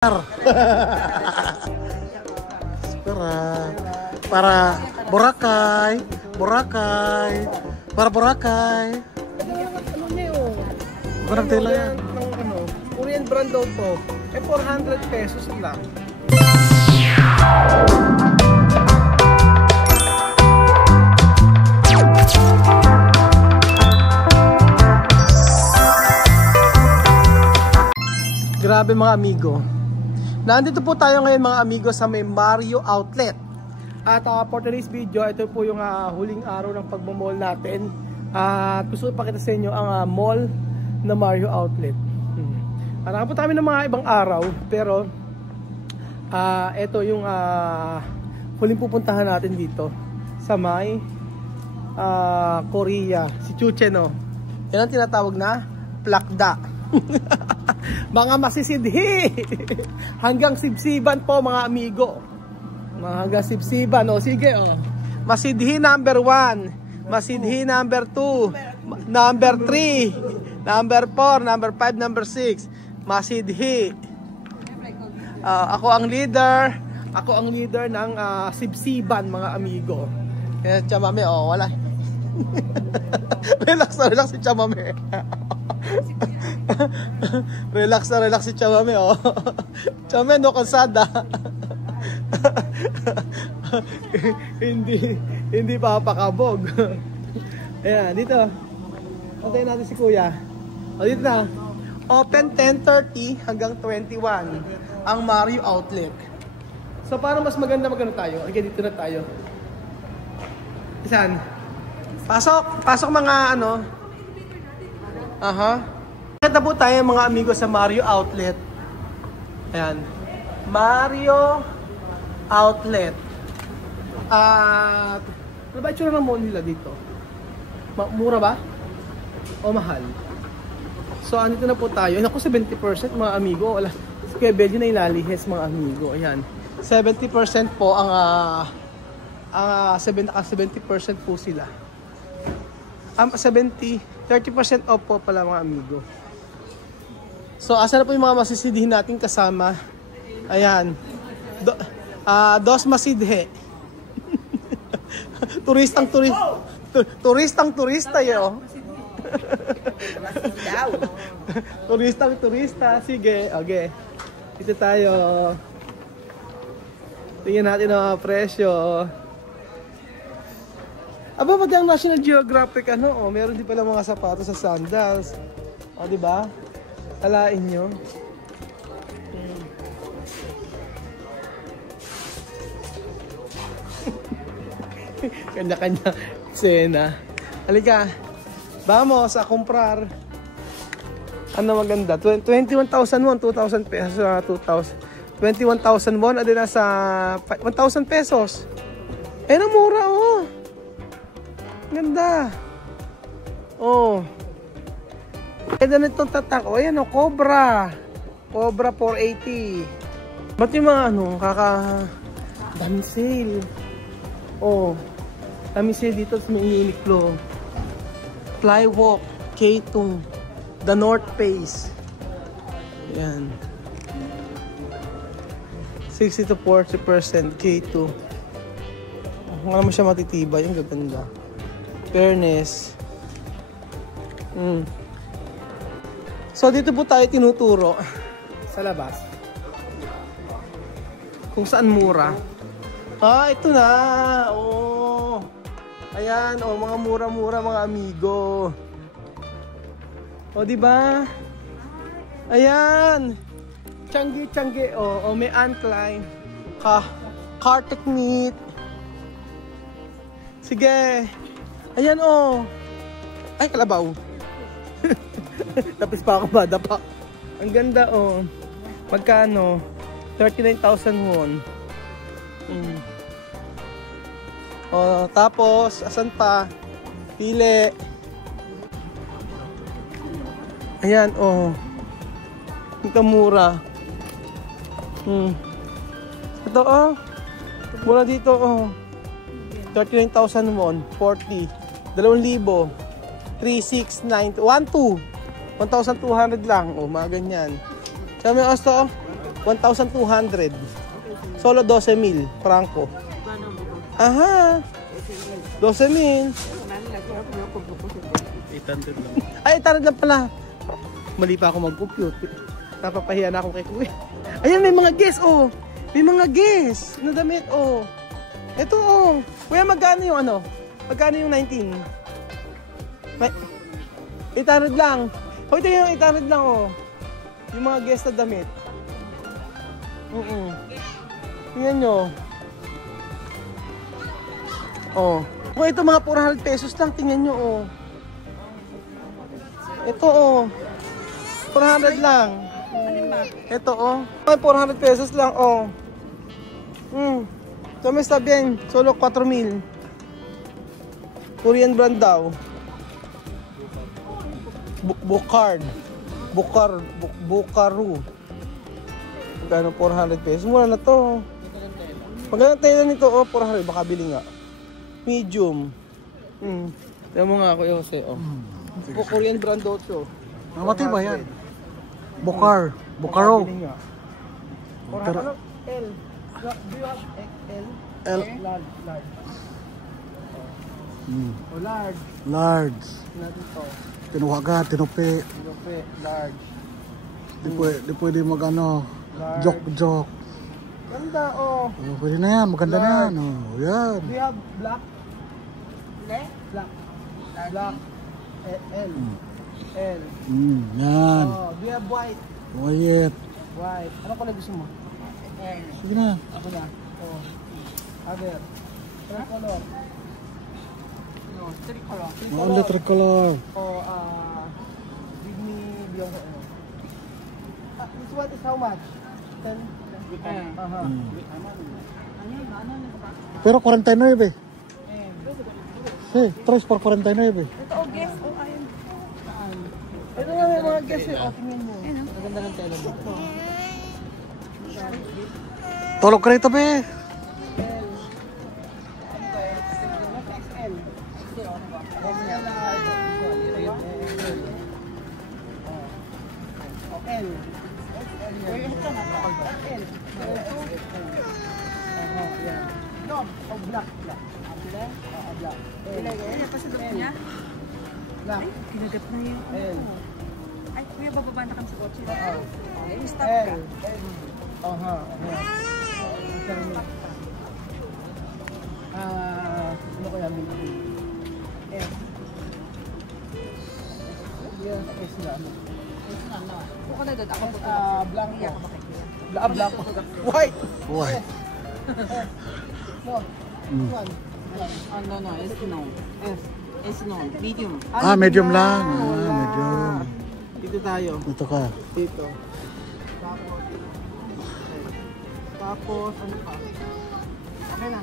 para Boracay, para Boracay. Ano niya yun? Parang tela yan. Korean brand daw to. 400 pesos lang. Grabe mga amigo. Nandito po tayo ngayon mga amigo sa may Mario Outlet. At for today's video, ito po yung huling araw ng pagmamall natin. At gusto ko pakita sa inyo ang mall na Mario Outlet. Nakapunta kami ng mga ibang araw, pero ito yung huling pupuntahan natin dito sa may Korea. Si Chuche, no? Yan ang tinatawag na plakda. Mga masisidhi hanggang sibsiban po mga amigo. Hanggang sibsiban. O sige, o. Masidhi number 1, masidhi number 2, number 3, number 4, number 5, number 6. Masidhi. Ako ang leader. Ako ang leader ng sibsiban mga amigo. Kaya chamame, o, wala. Relax si chamame. Relax si chamame, oh. Chamame, no kalsada. hindi papakabog. Ayan, dito. Antayin natin si kuya. O, dito na. Open 10:30 hanggang 21 ang Mario Outlet. So, para mas maganda magano tayo? Okay, dito na tayo. Saan? Pasok mga ano. Aha. Kita po tayo mga amigo sa Mario Outlet. Ayan. Mario Outlet. Ano ba itsura ng mall nila dito? Mura ba? O mahal? So, andito na po tayo. Naku, 70% mga amigo. Wala. Kaya Belgium na ilalihes mga amigo. Ayan. 70% po ang 70% po sila. 30% off po pala mga amigo. So, asa na po yung mga masisidhi natin kasama? Ayan. Dos masidhe. Turistang-turista yun. Turistang-turista. Sige, okay. Dito tayo. Tingnan natin ang presyo. Aba, pag ang National Geographic, meron din pala mga sapatos sa sandals. O, diba? Alain nyo. Kanya-kanya sena. Halika. Vamos a comprar. Ano maganda? 21,000 won, 2,000 pesos, 21,000 won, adi na sa 1,000 pesos. Na mura, oh. Ganda. Oh. Ganda nitong tatak. O, ayan, Cobra. Cobra 480. Ba't yung mga daming sale. Oh. Daming sale dito sa may Uniqlo. Flywalk. K2. The North Face. Ayan. 60 to 40% K2. Kung naman siya matitibay, yung gaganda. Fairness. So dito po tayo tinuturo sa labas kung saan mura. Ito na. Oh. Ayan, mga mura-mura mga amigo. O, di ba? Ayan. Tiyanggi. Oh, may Antline. Car Technique. Sige. Ayan, oh. Ay, kalabaw. Tapos pa ako ba? Dapa. Ang ganda, oh. Magkano? 39,000 won. Oh, tapos, asan pa? Pili. Ayan, oh. Ito mura. Ito, oh. Mura dito, oh. 39,000 won. 40. 2,000. 3,690. 1,200 lang. O, mga ganyan. Sabi yung osto, 1,200. Solo 12,000 franco. Aha. 12,000. 800 lang. Ay, 800 lang pala. Mali pa ako mag-compute. Napapahiya na ako kay Kuya. Ayan, may mga guess, oh. May mga guess na damit, oh. Ito, oh. Kuya, magkano yung ano? Magkano yung 19? 800 lang. Oh, ito yung 800 lang, oh. Yung mga guess na damit. Tingnan nyo. Oh. Kung ito mga 400 pesos lang, tingnan nyo, oh. Ito, oh. 400 lang. Ito, oh. 400 pesos lang, oh. So, may sabihin, solo 4,000. Korean brand daw. Bukaru. Magkano 400 pesos? Mura na to. Magkano tayo nito, oh, 400. Baka bili nga. Medium. Tignan mo nga ako yung Jose, oh. Korean brand daw to. Mati ba yan? Bukaro. Pero L. Do you have XL? L. Large. O large. Large. Natin to. Tinuwaga, tinupi. Large. Di pwede mag ano, joke. Ganda, oh. Oh, pwede na yan, maganda na yan. Oh, yan. Do you have black? Black. L. Yan. Oh, do you have white? White. Ano pala gusto mo? Sige na. Ako na. Oh. Other. Ano color? No, tricolor. Only tricolor. Oh, give me yung this one is how much? 10? Pero 49 eh. Hey, 3 por 49. Ito, oh, guess. Oh, ayun. Ito nga may mga guess eh. O, tingin mo. Maganda ng tela dito. Tolog ka rito, be. Black. Kaya pa sa loob niya. Black. Kinagat na yun. L. Ay, kuya, bababa na kami sa kotse. Ay, stop L. ka. Aha. Ano kaya binili? S. Yes, S na. Buka na doon. Ako po. Blanco. Blanco. White. White. No. One. No. S no. Medium. Medium lang. Medium. Dito tayo. Dito ka. Dito. Tapos, ano pa? Okay na.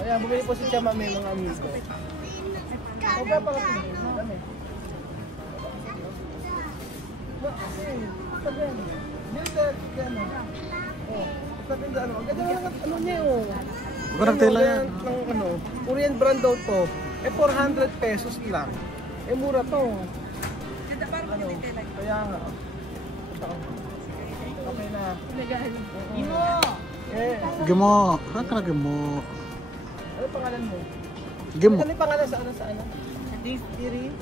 Ayan, bumili po si Chama, may mga amigo. Okay pa kasi. Dami. Ang ganda na ano niya oh. Magandang tela yan. Korean brand daw to. 400 pesos lang. Mura to. Ano? Kaya nga. Okay na. Imo! Gimo. Ano ka na gimo? Ano pangalan mo? Gimo. Ano yung pangalan sa ano? Iri?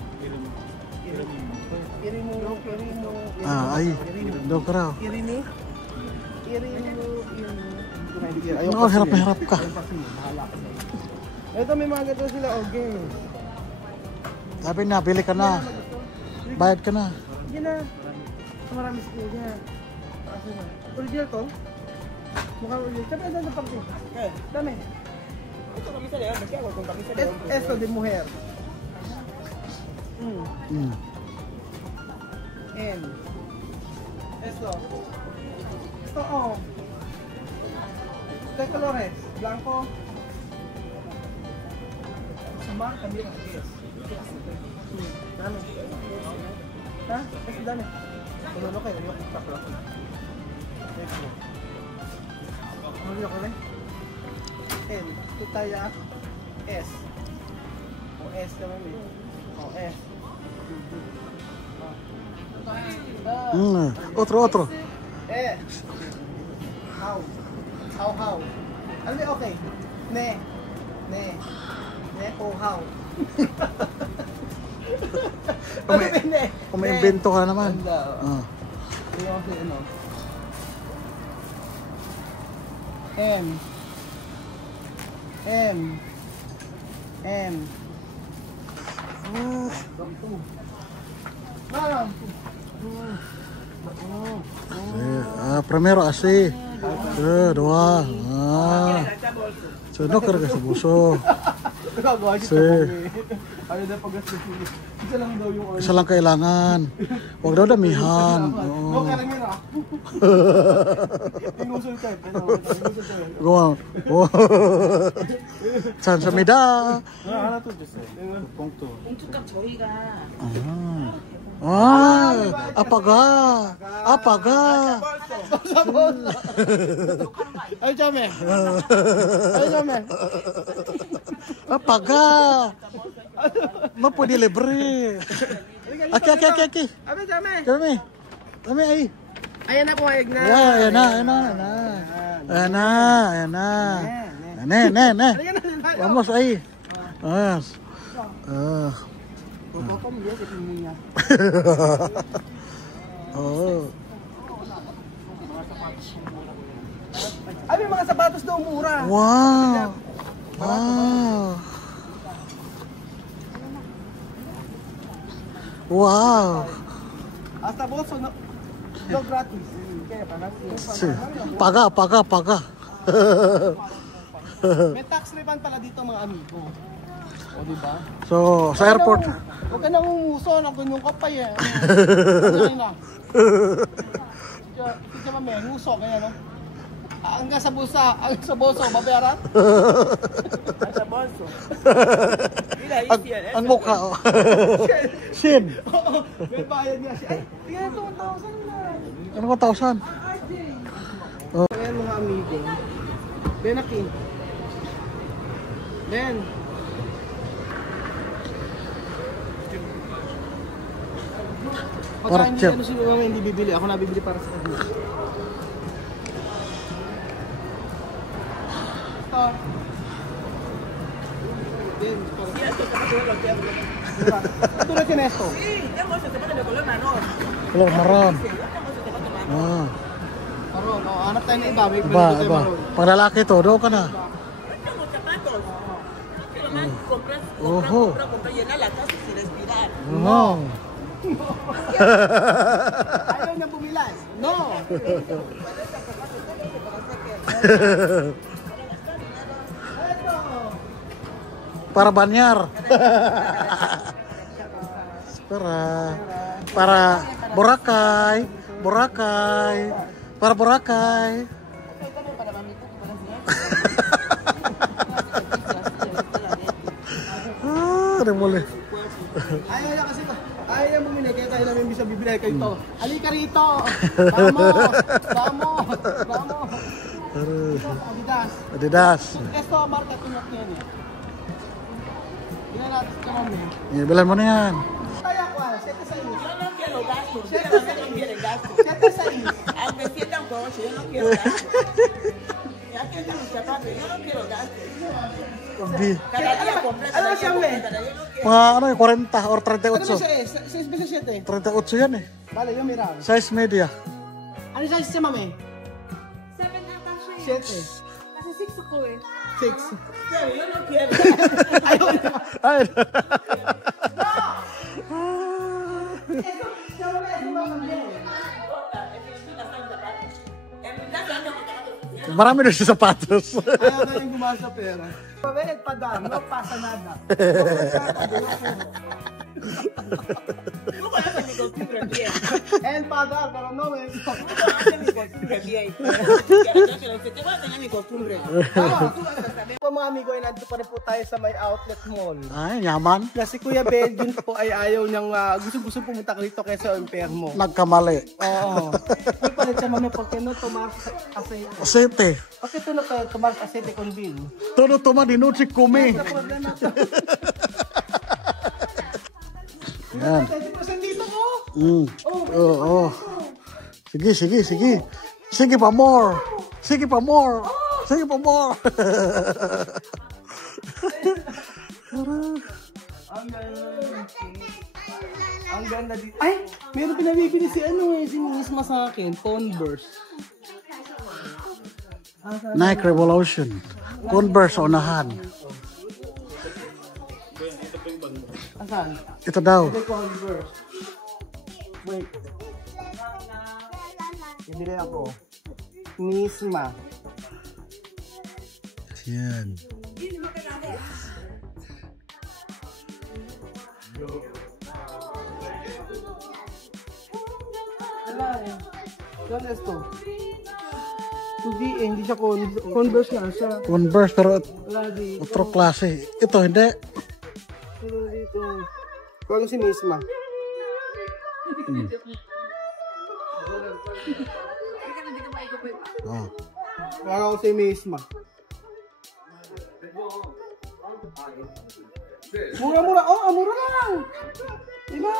Iri mo. Ay. Daw ka raw. Iri mo. Oo, hirap ka. Ito may mga gato sila, okay. Sabi na, bili ka na. Bayad ka na. Hindi na. Marami skill niya. Original to? Mukhang original. Siyempre, ano na pang dami. Ito kami sa leon. Nagkakaw kung kami sa leon. Esto de mujer. N. Esto. Esto, oh. De colores. Blanco. Sumar, kami ang guess. Dami. Ha? Kasi dami. Tulolo kayo. Yung kakla ko. Ano yung kakla? N. Tutaya. S. O S naman eh. O S. Otro. How. Ano ba okay? Ne, how. Kung may invento ka naman. Yung kasi ano. M. Primero así. Dua. Sunod ka sa buso. Ano na pag-gastusin? Isa lang daw yung Isa lang kailangan. Huwag daw damihan. No, karamihan ah. Tinusol ka. Go. 감사합니다. 하나 더 주세요. 봉투. 봉투값 저희가 Apaga. Ay, Jame. Apaga. No puede libre. Aquí. Abi, Jame. Dami ay. Ayan na, pumayag na. Ayan na. Ne. Vamos ahí. Abi, mga sapatos daw mura. Wow. Hasta bolso, no gratis. Kaya Paga. May tax refund pala dito mga amigo. O, diba? So, sa airport. Huwag ka nang umuso, nagunyong ka pa eh. Ano na? Sige mami, nguso kaya no? Hanggang sa bulsa, hanggang sa bolso, babayaran? Sa bolso. Ang mukha. Sin. May bayad niya siya. Ay, tingnan ito, 1,000 na. Ano 1,000? Ayan mga amigo. Ben aquí. Ben. Pagka hindi ano si mama hindi bibili, ako nabibili para sa kanya. Ito. Ben, ito na tinesto. Color marron. Maroon, hanap tayo ng iba. May Iba. Pag lalaki to, doon ka na. Oho. No. Ayaw niya bumilas. No. Para banyar. Para Boracay. Para Boracay. Ada boleh. Ayaw niya kasi, ayaw niya bumili, kaya tayo namin bisa bibili kayo ito. Halika rito! Vamos! Ito, Adidas. Esto, marka tunok niya niya. Tingnan natin sa kami. Bilan mo na yan. Kaya ko, 7 sa inyo. Yo no quiero gasto, ustedes no quieren gasto. 7 sa inyo. Me sientan coche, yo no quiero gasto. Ya que están mis zapatos, yo no quiero gasto. Cada día comprar, cada día comprar, cada día no quiero. Mga ano 40 or Ano ba 38. siya eh? 6 beses 7. 38 yan eh. Vale, yo mira. Size media. Ano size siya, mami? 7 ata siya 7. eh. Kasi 6 ako eh. 6. Yo no quiero. Ayaw niya. Ay. Marami na siya sapatos. Ayaw na yung gumawa sa pera. Pabait pa dam, no pasa nada. ¿Cómo hace mi costumbre bien? El pagar, pero no me... ¿Cómo hace mi costumbre bien? Te voy a tener mi costumbre. Po mga amigo, ay nandito pa rin po tayo sa may outlet mall. Ay, yaman. Na si Kuya Belgian po ay ayaw niyang gusto pumunta ka rito kaysa impermo. Nagkamali. Oo. May palit siya mami, porque no tomar aceite. Aceite. Bakit ito na tomar aceite con vino? Todo toma di noche come. Sa problema ito. Yan. 20% dito ko. Oo. Sige, sige, sige. Sige pa more. Sige pa more. Sige pa more. Ang ganda dito. Ay! Meron pinabibili si si Misma sa akin. Converse. Nike Revolution. Converse unahan. Asan? Ito daw. Ito Converse. Wait. Bibili ako. Misma. Yan. Wala eh. What is to? Hindi eh, hindi siya Converse na siya. Converse pero Wala dito. otro klase. Ito hindi. Wala dito. Kung si Misma. Oh. Kung ako si Misma. Mura-mura. Oh, mura lang. Diba?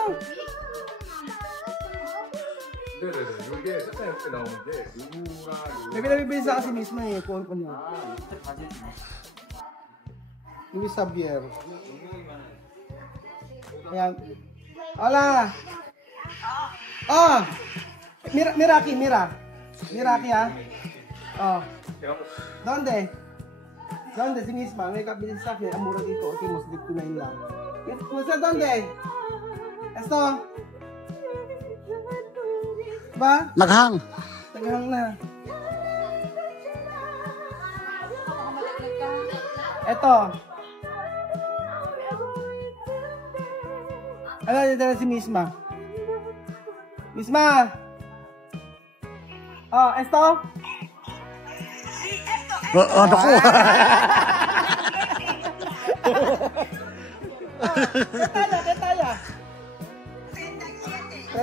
May pinabibili sa kasi Misma eh. Kuhan ko niya. Luis Xavier. Ayan. Hola! Oh! Miraki, Miraki ha? Oh. Donde? Donde si Misma? May kabili sa akin. Ang mura dito. Okay, mas 59 lang. Kusa, donde? Esto? Ba? Naghang. Naghang na. Eto. Ano dito si Misma? Misma! Oh, esto? Naku. Ketaya.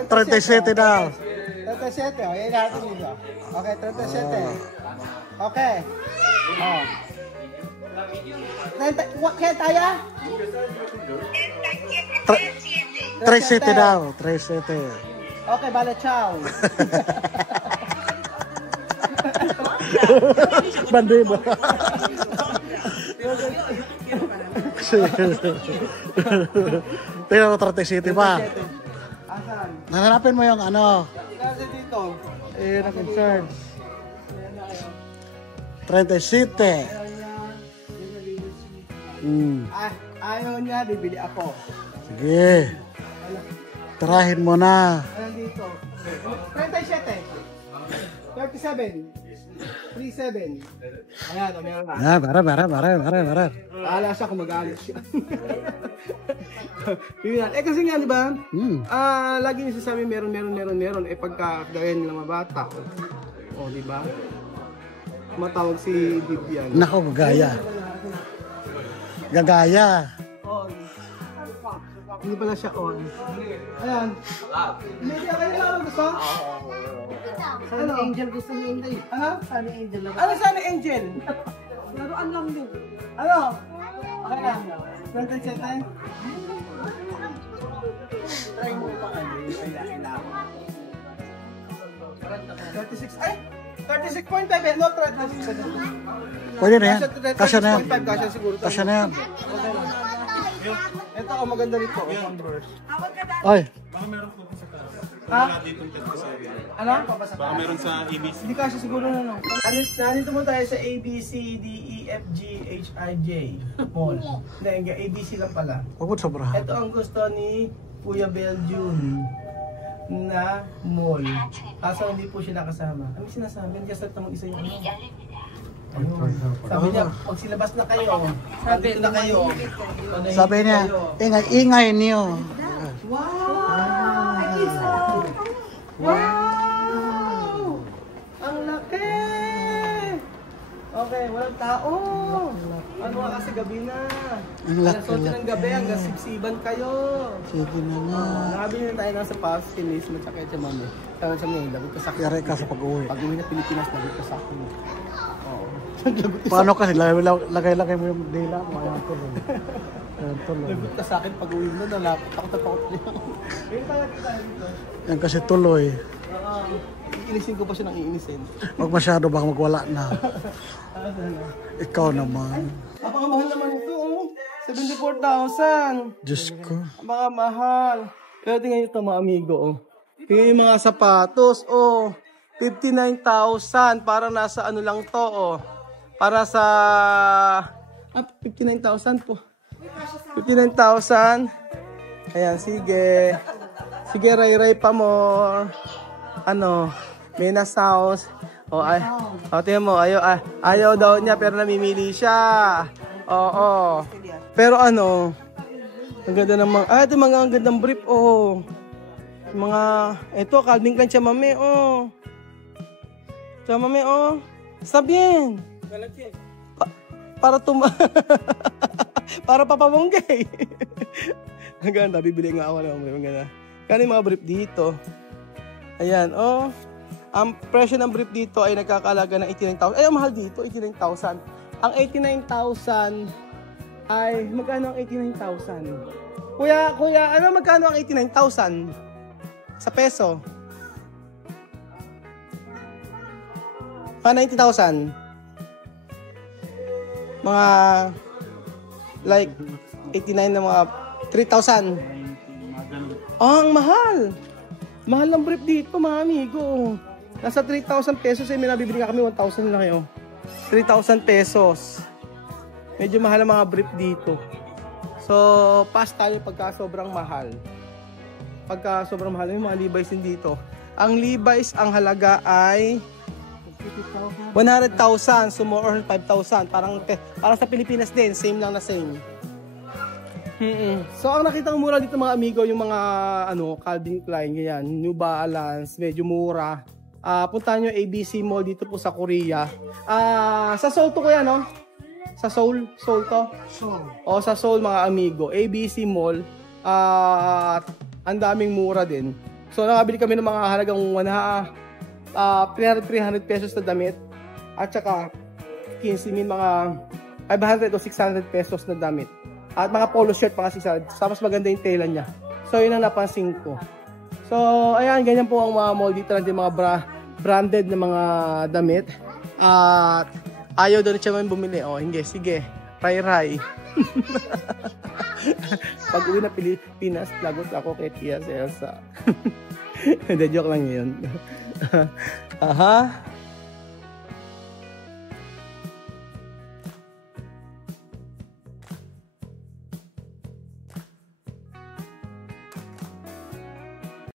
37 daw. 37, oh, yan natin dito. Okay, 37. Okay. Oh. Ketaya? 37 daw. 37. Okay, vale, ciao. Bandido. Pero 37 pa. Asan? Nananapin mo yung ano. Kasi dito. Eh, na-concern. 37. Ayaw niya, bibili ako. Sige. Tirahin mo na. Ayan dito. 37. 37. 37. Ayan, meron na. Ah, bara. Bahala siya kung magalit siya. Yun yan. Eh kasi nga, di ba? Lagi niya sasabi meron. Eh pagka gawin ng mga bata. O, di ba? Matawag si Vivian. Nako, gagaya. On. Hindi pala siya on. Ayan. Hindi kayo lang gusto? Ano? Angel gusto ni Angel. Ano? Sunny Angel lang. Ano sana Angel? Laruan lang din. Ano? Okay lang. 27? Try mo pa kayo. 36. Ay! 36.5 no 36. Pwede na yan. Kasya na yan. Kasya siguro. Kasya na yan. Ito ang maganda nito. Converse. Ay. Ha? Ano? Baka meron sa ABC. Hindi kasya siguro na no. Nandito mo tayo sa A, B, C, D, E, F, G, H, I, J. Mall. Hindi, A, B, C lang pala. Huwag mo sobrahan. Ito ang gusto ni Kuya Belgium na mall. Kaso hindi po siya nakasama. Ano sinasabi? Hindi kasi mag-isa yung ano. Ayun. Sabi niya, pag silabas na kayo, nandito na kayo. Sabi niya, ingay niyo. Wow! Wow! Ang laki! Okay, walang tao. Ano nga kasi gabi na. Ang laki. Alas 8 ng gabi, hanggang sibsiban kayo. Sige na nga. Nakabili na tayo nasa Paus, Sinis, matsaka sa mami. Sabi sa mga, lagot ka sa akin. Yari ka sa pag-uwi. Pag-uwi na Pilipinas, lagot ka sa akin. Paano kasi? Lagay-lagay mo yung dila mo. Ayan, tuloy. Ayan, tuloy. Lagot ka sa akin pag uwi mo, nalapot ako tapos niya. Ayun tayo dito. Yan kasi tuloy. Iinisin ko pa siya ng iinisin. Huwag masyado baka magwala na. Ikaw naman. Napakamahal naman ito, oh. 74,000. Diyos ko. Mga mahal. Pero tingnan nyo ito mga amigo, oh. Tingnan yung mga sapatos, oh. 59,000. Para nasa ano lang to, oh. Para sa... 59,000 po. 59,000. Ayan, sige. Sige, ray-ray pa more. Ano, Mena Sauce. O, tingnan mo, ayaw daw niya pero namimili siya. Oo. Pero ano, ang ganda ng mga, ito mga ang gandang brief, oh. Mga, ito, Calvin Klein chamame, oh. Chamame, oh. Sabihin. Para para papabonggay. Ang ganda, bibili nga ako ng mga ganda. Kaya yung mga brief dito. Ayan, oh. Ang presyo ng brief dito ay nagkakalaga ng 89,000. Ay, ang mahal dito, 89,000. Ang 89,000 ay, magkano ang 89,000? Kuya, ano magkano ang 89,000? Sa peso? 90,000. Mga, like, 89 na mga 3,000. Oh, ang mahal. Mahal ng brief dito, mga amigo. Nasa 3,000 pesos ay may nabibili kami 1,000 na kayo. 3,000 pesos. Medyo mahal ang mga brief dito. So, pass tayo pagka sobrang mahal. Pagka sobrang mahal, yung mga Levi's din dito. Ang Levi's, ang halaga ay 100,000, sumo or 5,000. Parang sa Pilipinas din, same lang na same. So, ang nakita ko mura dito mga amigo, yung mga Calvin Klein, ganyan, New Balance, medyo mura. Puntahan nyo ABC Mall dito po sa Korea. Sa Seoul to kuya, no? Sa Seoul to? Seoul. O sa Seoul mga amigo, ABC Mall. Ang daming mura din. So, nakabili kami ng mga halagang 300 pesos na damit. At saka, 15 mga 500 o 600 pesos na damit. At mga polo shirt pa kasi mas maganda yung tela niya. So, yun ang napansin ko. So, ayan, ganyan po ang mga mall dito. Nandiyan mga branded na mga damit. At ayaw doon siya man bumili. O, hindi, sige. Ray-ray. Pag uwi na Pilipinas, lagot ako kay Tia Elsa. Hindi, joke lang yun. Aha.